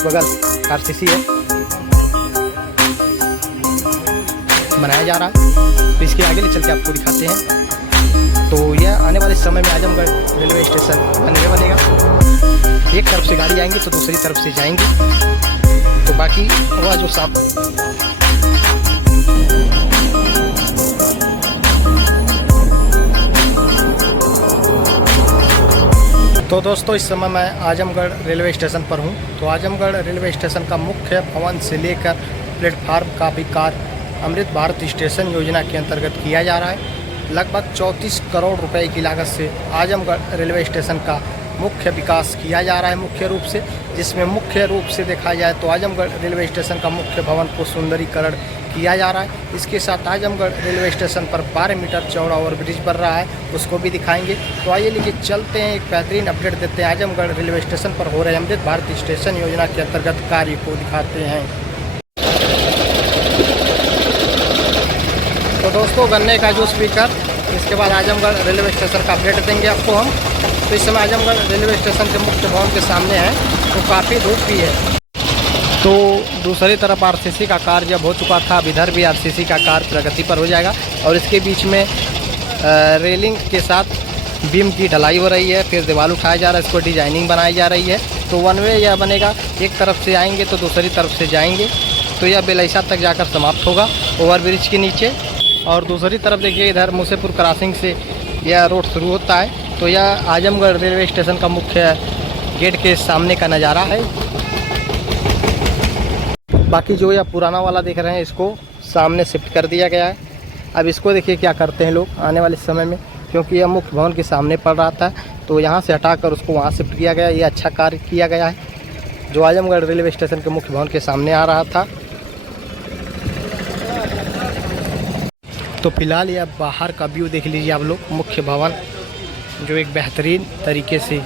इस बगल आरसीसी है बनाया जा रहा है। तो इसके आगे ले चल के आपको दिखाते हैं। तो यह आने वाले समय में आजमगढ़ रेलवे स्टेशन बनने बनेगा। एक तरफ से गाड़ी आएंगी तो दूसरी तरफ से जाएंगी। तो बाकी वह जो तो दोस्तों इस समय मैं आजमगढ़ रेलवे स्टेशन पर हूं। तो आजमगढ़ रेलवे स्टेशन का मुख्य भवन से लेकर प्लेटफार्म का भी कार्य अमृत भारत स्टेशन योजना के अंतर्गत किया जा रहा है। लगभग 34 करोड़ रुपए की लागत से आजमगढ़ रेलवे स्टेशन का मुख्य विकास किया जा रहा है मुख्य रूप से, जिसमें मुख्य रूप से देखा जाए तो आजमगढ़ रेलवे स्टेशन का मुख्य भवन को सुंदरीकरण किया जा रहा है। इसके साथ आजमगढ़ रेलवे स्टेशन पर 12 मीटर चौड़ा ओवरब्रिज बन रहा है, उसको भी दिखाएंगे। तो आइए लेके चलते हैं, एक बेहतरीन अपडेट देते हैं आजमगढ़ रेलवे स्टेशन पर हो रहे अमृत भारत स्टेशन योजना के अंतर्गत कार्य को दिखाते हैं। तो दोस्तों गन्ने का जूस पीकर इसके बाद आजमगढ़ रेलवे स्टेशन का अपडेट देंगे आपको हम। तो इस समय आजमगढ़ रेलवे स्टेशन के मुख्य भवन के सामने है, तो काफ़ी धूप भी है। तो दूसरी तरफ आरसीसी का कार्य जब हो चुका था, अब इधर भी आरसीसी का कार्य प्रगति पर हो जाएगा और इसके बीच में रेलिंग के साथ बीम की ढलाई हो रही है, फिर दीवार उठाया जा रहा है, इसको डिजाइनिंग बनाई जा रही है। तो वन वे यह बनेगा, एक तरफ से आएंगे तो दूसरी तरफ से जाएंगे। तो यह बेलैसा तक जाकर समाप्त होगा ओवरब्रिज के नीचे। और दूसरी तरफ देखिए इधर मुसेपुर क्रॉसिंग से यह रोड शुरू होता है। तो यह आजमगढ़ रेलवे स्टेशन का मुख्य गेट के सामने का नज़ारा है। बाकी जो यह पुराना वाला देख रहे हैं इसको सामने शिफ्ट कर दिया गया है। अब इसको देखिए क्या करते हैं लोग आने वाले समय में, क्योंकि यह मुख्य भवन के सामने पड़ रहा था तो यहाँ से हटाकर उसको वहाँ शिफ्ट किया गया। ये अच्छा कार्य किया गया है जो आजमगढ़ रेलवे स्टेशन के मुख्य भवन के सामने आ रहा था। तो फिलहाल यह बाहर का व्यू देख लीजिए आप लोग, मुख्य भवन जो एक बेहतरीन तरीके से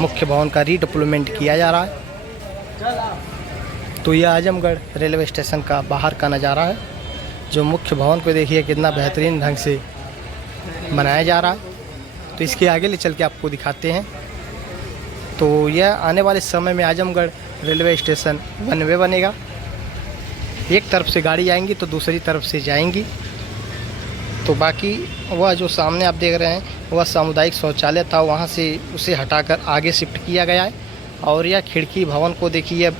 मुख्य भवन का रीडेवलपमेंट किया जा रहा है। तो यह आजमगढ़ रेलवे स्टेशन का बाहर का नज़ारा है, जो मुख्य भवन को देखिए कितना बेहतरीन ढंग से बनाया जा रहा है। तो इसके आगे ले चल के आपको दिखाते हैं। तो यह आने वाले समय में Azamgarh railway station one way बनेगा। एक तरफ से गाड़ी आएंगी तो दूसरी तरफ से जाएंगी। तो बाकी वह जो सामने आप देख रहे हैं वह सामुदायिक शौचालय था, वहाँ से उसे हटाकर आगे शिफ्ट किया गया है। और यह खिड़की भवन को देखिए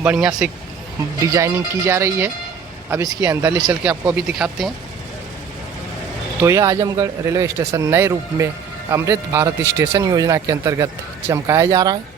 बढ़िया से डिजाइनिंग की जा रही है। अब इसके अंदर ले चल के आपको अभी दिखाते हैं। तो यह आजमगढ़ रेलवे स्टेशन नए रूप में अमृत भारत स्टेशन योजना के अंतर्गत चमकाया जा रहा है।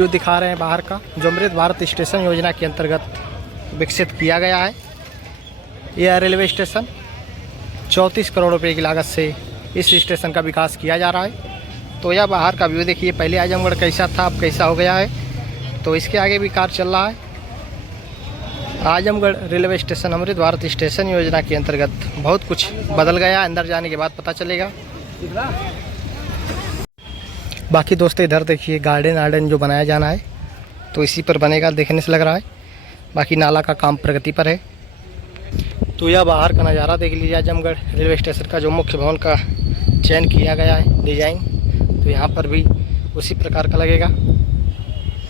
जो दिखा रहे हैं बाहर का, जो अमृत भारत स्टेशन योजना के अंतर्गत विकसित किया गया है। यह रेलवे स्टेशन 34 करोड़ रुपए की लागत से इस स्टेशन का विकास किया जा रहा है। तो यह बाहर का व्यू देखिए, पहले आजमगढ़ कैसा था अब कैसा हो गया है। तो इसके आगे भी कार्य चल रहा है। Azamgarh railway station Amrit Bharat station योजना के अंतर्गत बहुत कुछ बदल गया, अंदर जाने के बाद पता चलेगा। बाकी दोस्तों इधर देखिए गार्डन जो बनाया जाना है तो इसी पर बनेगा, देखने से लग रहा है। बाकी नाला का काम प्रगति पर है। तो यह बाहर का नज़ारा देख लीजिए आजमगढ़ रेलवे स्टेशन का, जो मुख्य भवन का चयन किया गया है डिज़ाइन, तो यहाँ पर भी उसी प्रकार का लगेगा।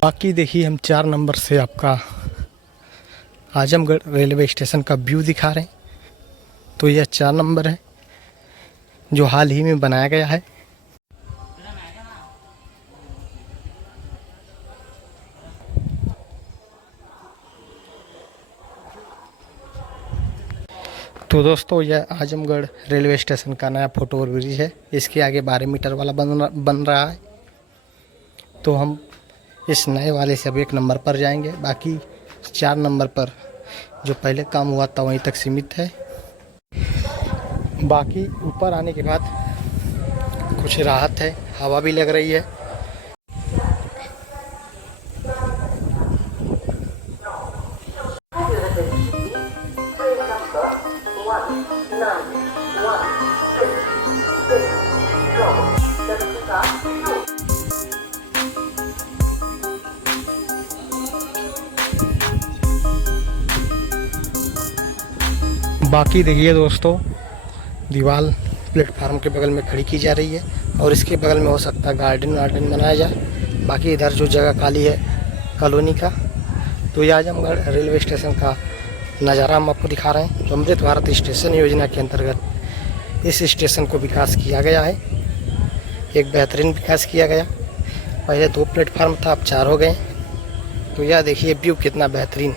बाकी देखिए हम 4 नंबर से आपका आजमगढ़ रेलवे स्टेशन का व्यू दिखा रहे हैं। तो यह 4 नंबर है जो हाल ही में बनाया गया है। तो दोस्तों यह आजमगढ़ रेलवे स्टेशन का नया फुट ओवर ब्रिज है। इसके आगे 12 मीटर वाला बन रहा है। तो हम इस नए वाले से अब 1 नंबर पर जाएंगे। बाकी 4 नंबर पर जो पहले काम हुआ था वहीं तक सीमित है। बाकी ऊपर आने के बाद कुछ राहत है, हवा भी लग रही है। One, 9, 1, 6, 6, 0. बाकी देखिए दोस्तों, दीवार प्लेटफार्म के बगल में खड़ी की जा रही है और इसके बगल में हो सकता है गार्डन बनाया जाए। बाकी इधर जो जगह खाली है कॉलोनी का, तो ये आजमगढ़ रेलवे स्टेशन का नज़ारा हम आपको दिखा रहे हैं। जो अमृत भारत स्टेशन योजना के अंतर्गत इस स्टेशन को विकास किया गया है, एक बेहतरीन विकास किया गया। पहले 2 प्लेटफार्म था, अब 4 हो गए। तो यह देखिए व्यू कितना बेहतरीन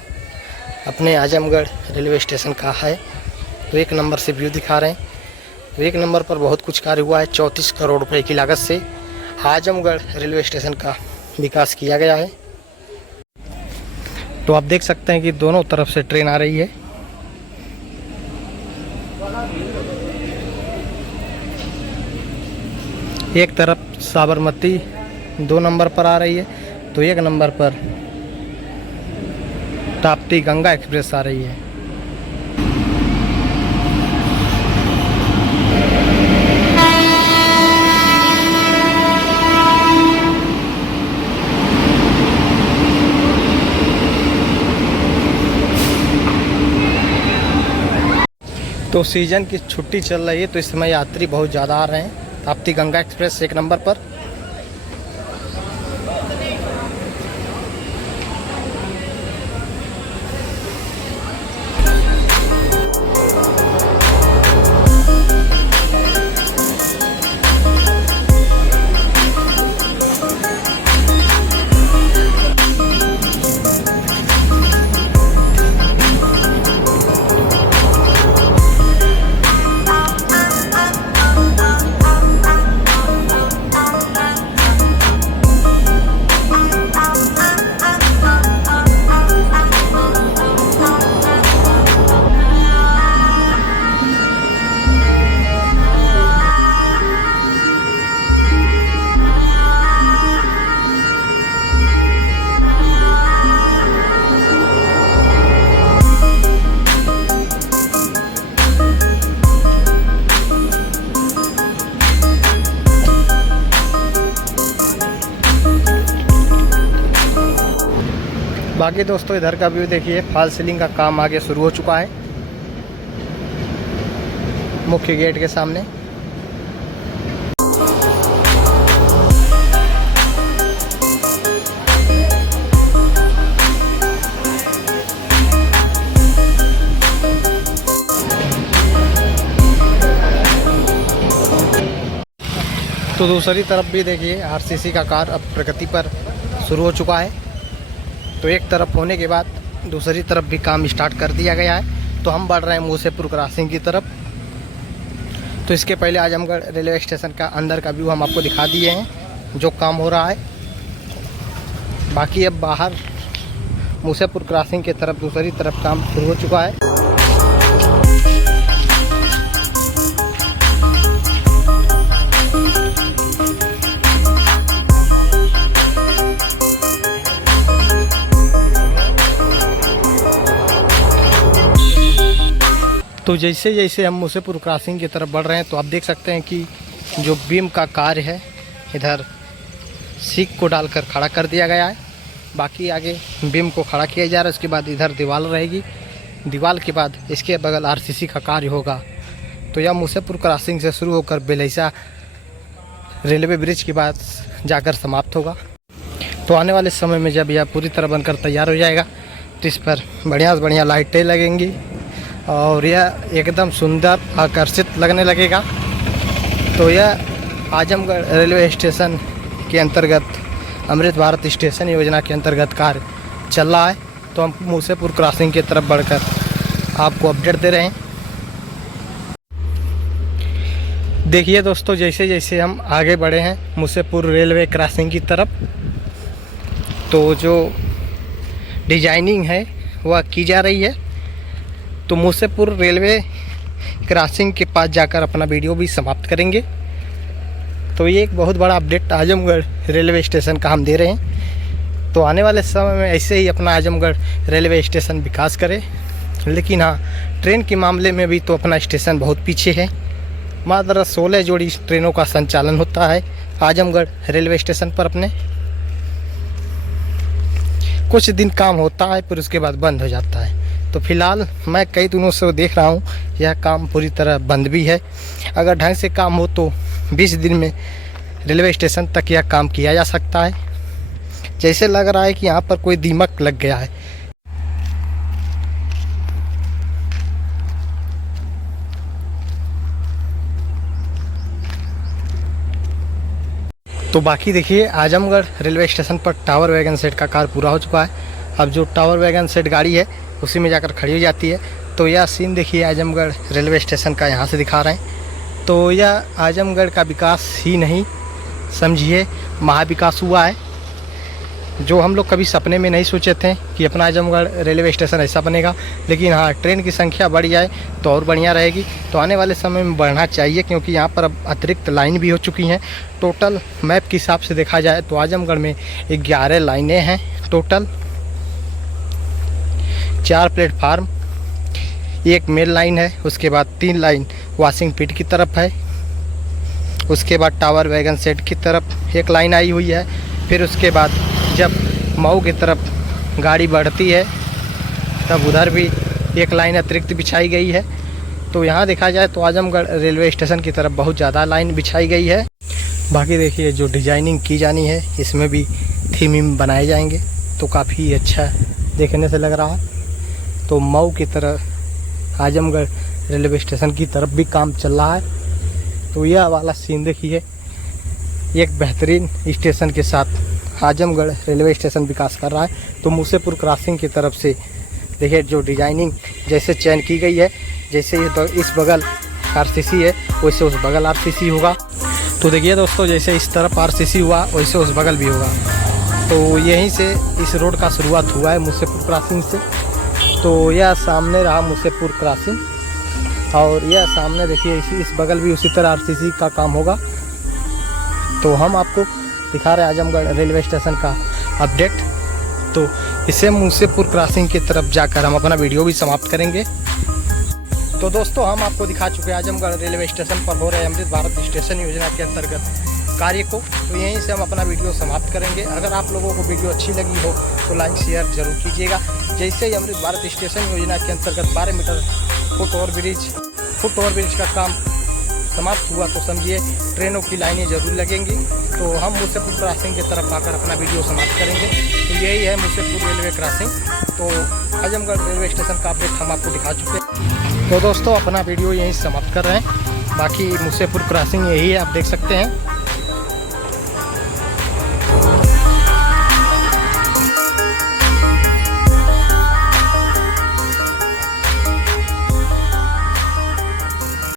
अपने आजमगढ़ रेलवे स्टेशन का है। तो 1 नंबर से व्यू दिखा रहे हैं। तो 1 नंबर पर बहुत कुछ कार्य हुआ है। 34 करोड़ रुपए की लागत से आजमगढ़ रेलवे स्टेशन का विकास किया गया है। तो आप देख सकते हैं कि दोनों तरफ से ट्रेन आ रही है। एक तरफ साबरमती 2 नंबर पर आ रही है, तो 1 नंबर पर ताप्ती गंगा एक्सप्रेस आ रही है। तो सीजन की छुट्टी चल रही है, तो इस समय यात्री बहुत ज़्यादा आ रहे हैं। ताप्ती गंगा एक्सप्रेस 1 नंबर पर। बाकी दोस्तों इधर का व्यू देखिए, फॉल सीलिंग का काम आगे शुरू हो चुका है मुख्य गेट के सामने। तो दूसरी तरफ भी देखिए आरसीसी का कार्य अब प्रगति पर शुरू हो चुका है। तो एक तरफ होने के बाद दूसरी तरफ भी काम स्टार्ट कर दिया गया है। तो हम बढ़ रहे हैं मूसेपुर क्रॉसिंग की तरफ। तो इसके पहले आजमगढ़ रेलवे स्टेशन का अंदर का व्यू हम आपको दिखा दिए हैं जो काम हो रहा है। बाकी अब बाहर मूसेपुर क्रॉसिंग की तरफ दूसरी तरफ काम शुरू हो चुका है। तो जैसे जैसे हम मूसेपुर क्रॉसिंग की तरफ बढ़ रहे हैं, तो आप देख सकते हैं कि जो बीम का कार्य है इधर सीक को डालकर खड़ा कर दिया गया है। बाकी आगे बीम को खड़ा किया जा रहा है। उसके बाद इधर दीवार रहेगी। दीवार के बाद इसके बगल आरसीसी का कार्य होगा। तो यह मूसेपुर क्रॉसिंग से शुरू होकर बेलैसा रेलवे ब्रिज के बाद जाकर समाप्त होगा। तो आने वाले समय में जब यह पूरी तरह बनकर तैयार हो जाएगा, तो इस पर बढ़िया से बढ़िया लाइटें लगेंगी और यह एकदम सुंदर आकर्षित लगने लगेगा। तो यह आजमगढ़ रेलवे स्टेशन के अंतर्गत अमृत भारत स्टेशन योजना के अंतर्गत कार्य चल रहा है। तो हम मूसेपुर क्रॉसिंग की तरफ बढ़कर आपको अपडेट दे रहे हैं। देखिए दोस्तों, जैसे जैसे हम आगे बढ़े हैं मूसेपुर रेलवे क्रॉसिंग की तरफ, तो जो डिजाइनिंग है वह की जा रही है। तो मूसेपुर रेलवे क्रॉसिंग के पास जाकर अपना वीडियो भी समाप्त करेंगे। तो ये एक बहुत बड़ा अपडेट आजमगढ़ रेलवे स्टेशन का हम दे रहे हैं। तो आने वाले समय में ऐसे ही अपना आजमगढ़ रेलवे स्टेशन विकास करे। लेकिन हाँ, ट्रेन के मामले में भी तो अपना स्टेशन बहुत पीछे है। मात्र 16 जोड़ी ट्रेनों का संचालन होता है आजमगढ़ रेलवे स्टेशन पर। अपने कुछ दिन काम होता है, फिर उसके बाद बंद हो जाता है। तो फिलहाल मैं कई दिनों से देख रहा हूँ यह काम पूरी तरह बंद भी है। अगर ढंग से काम हो तो 20 दिन में रेलवे स्टेशन तक यह काम किया जा सकता है। जैसे लग रहा है कि यहाँ पर कोई दीमक लग गया है। तो बाकी देखिए, आजमगढ़ रेलवे स्टेशन पर टावर वैगन सेट का कार्य पूरा हो चुका है। अब जो टावर वैगन सेट गाड़ी है उसी में जाकर खड़ी हो जाती है। तो यह सीन देखिए आजमगढ़ रेलवे स्टेशन का, यहाँ से दिखा रहे हैं। तो यह आजमगढ़ का विकास ही नहीं समझिए महाविकास हुआ है, जो हम लोग कभी सपने में नहीं सोचे थे कि अपना आजमगढ़ रेलवे स्टेशन ऐसा बनेगा। लेकिन हाँ, ट्रेन की संख्या बढ़ जाए तो और बढ़िया रहेगी। तो आने वाले समय में बढ़ना चाहिए, क्योंकि यहाँ पर अब अतिरिक्त लाइन भी हो चुकी हैं। टोटल मैप के हिसाब से देखा जाए तो आजमगढ़ में 11 लाइनें हैं टोटल, 4 प्लेटफार्म, 1 मेन लाइन है, उसके बाद 3 लाइन वॉशिंग पिट की तरफ है, उसके बाद टावर वैगन सेट की तरफ 1 लाइन आई हुई है। फिर उसके बाद जब मऊ की तरफ गाड़ी बढ़ती है तब उधर भी 1 लाइन अतिरिक्त बिछाई गई है। तो यहाँ देखा जाए तो आजमगढ़ रेलवे स्टेशन की तरफ बहुत ज़्यादा लाइन बिछाई गई है। बाकी देखिए जो डिजाइनिंग की जानी है इसमें भी थीम बनाए जाएंगे, तो काफ़ी अच्छा देखने से लग रहा है। तो मऊ की तरफ आजमगढ़ रेलवे स्टेशन की तरफ भी काम चल रहा है। तो यह वाला सीन देखिए, एक बेहतरीन स्टेशन के साथ आजमगढ़ रेलवे स्टेशन विकास कर रहा है। तो मूसेपुर क्रॉसिंग की तरफ से देखिए जो डिजाइनिंग जैसे चयन की गई है, जैसे ये तो इस बगल आरसीसी है वैसे उस बगल आरसीसी होगा। तो देखिए दोस्तों, जैसे इस तरफ आरसीसी हुआ वैसे उस बगल भी होगा। तो यहीं से इस रोड का शुरुआत हुआ है मूसेपुर क्रॉसिंग से। तो यह सामने रहा मूसेपुर क्रॉसिंग, और यह सामने देखिए इस बगल भी उसी तरह आरसीसी का काम होगा। तो हम आपको दिखा रहे हैं आजमगढ़ रेलवे स्टेशन का अपडेट। तो इसे मूसेपुर क्रॉसिंग की तरफ जाकर हम अपना वीडियो भी समाप्त करेंगे। तो दोस्तों, हम आपको दिखा चुके हैं आजमगढ़ रेलवे स्टेशन पर हो रहे अमृत भारत स्टेशन योजना के अंतर्गत कार्य को। तो यहीं से हम अपना वीडियो समाप्त करेंगे। अगर आप लोगों को वीडियो अच्छी लगी हो तो लाइक शेयर जरूर कीजिएगा। जैसे ही अमृत भारत स्टेशन योजना के अंतर्गत 12 मीटर फुट ओवरब्रिज का काम समाप्त हुआ तो समझिए ट्रेनों की लाइनें जरूर लगेंगी। तो हम मूसेपुर क्रॉसिंग की तरफ आकर अपना वीडियो समाप्त करेंगे। तो यही है मूसेपुर रेलवे क्रॉसिंग। तो आजमगढ़ रेलवे स्टेशन का अपडेट हम आपको दिखा चुके हैं। तो दोस्तों, अपना वीडियो यहीं समाप्त कर रहे हैं। बाकी मूसेपुर क्रॉसिंग यही है, आप देख सकते हैं।